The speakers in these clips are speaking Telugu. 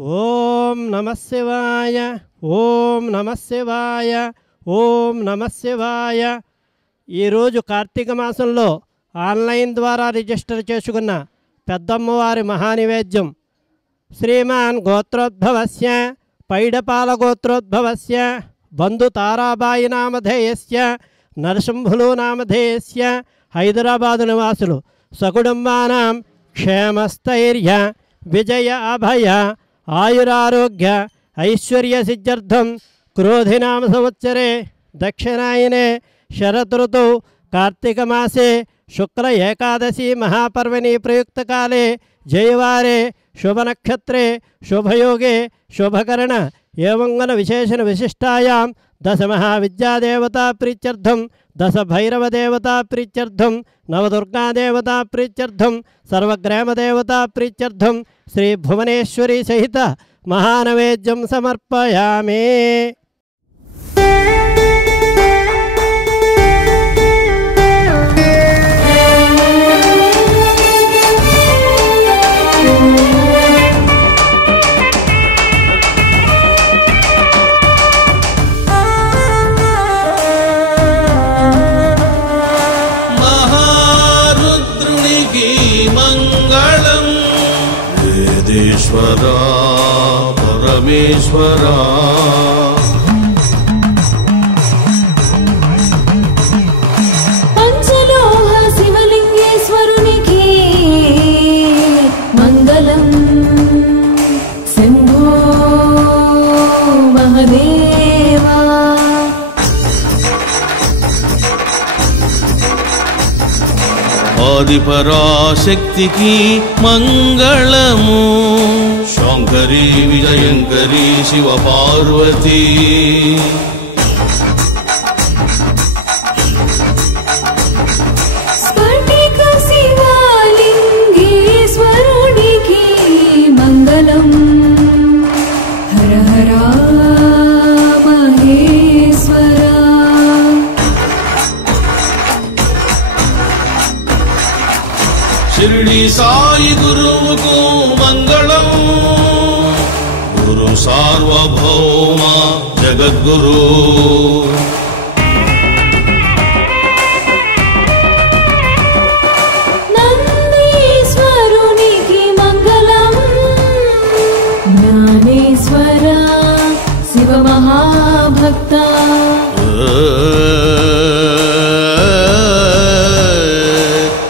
ఓం నమః శివాయ, ఓం నమః శివాయ, ఓం నమః శివాయ. ఈరోజు కార్తీక మాసంలో ఆన్లైన్ ద్వారా రిజిస్టర్ చేసుకున్న పెద్దమ్మవారి మహానివేద్యం శ్రీమాన్ గోత్రోద్భవస్య పైడపాల గోత్రోద్భవస్య బంధు తారాబాయి నామధేయస్య నరసింహులు నామధేయస్య హైదరాబాదు నివాసులు సకుటుంబానాం క్షేమస్థైర్య విజయ అభయ ఆయురారోగ్య ఐశ్వర్య సిద్ధ్యర్థం క్రోధినామ సంవత్సరే దక్షిణాయనే శరదృతౌ కార్తీక మాసే శుక్ల ఏకాదశి మహాపర్వణి ప్రయుక్తకాలే జయవారే శుభనక్షత్రే శుభయోగే శుభకరణ ఏవంగన విశేషణ విశిష్టాయాం దశ మహావిద్యాదేవతా ప్రీత్యర్థం దశ భైరవదేవతా ప్రీత్యర్థం నవదుర్గాదేవతా ప్రీత్యర్థం సర్వగ్రామదేవతా ప్రీత్యర్థం శ్రీ భువనేశ్వరి సహిత మహానైవేద్యం సమర్పయామి. वेदेश्वरा परमेश्वरा पंचलोह शिवलिंगेश्वरुनिकी मंगलम शंभो महदेवा आदिपराशक्ति की मंगलमु शंकरी विजयंकरी शिव पार्वती स्फटिक शिवलिंगेश्वरुनिकी मंगलम हर हर महेश्वरा शिरडी साई गुरु को मंगलम गुरु सार्वभौम जगद्गुरु नंदीश्वरुनिकी मंगलम ज्ञानेश्वरा शिव महाभक्ता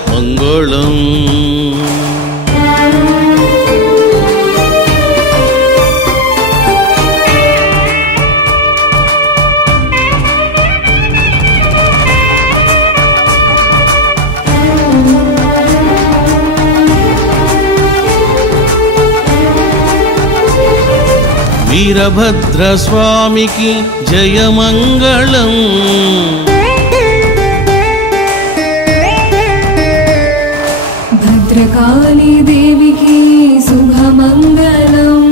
मंगलम वीरभद्र स्वामी की जय मंगलम भद्रकाली देवी की शुभ मंगलम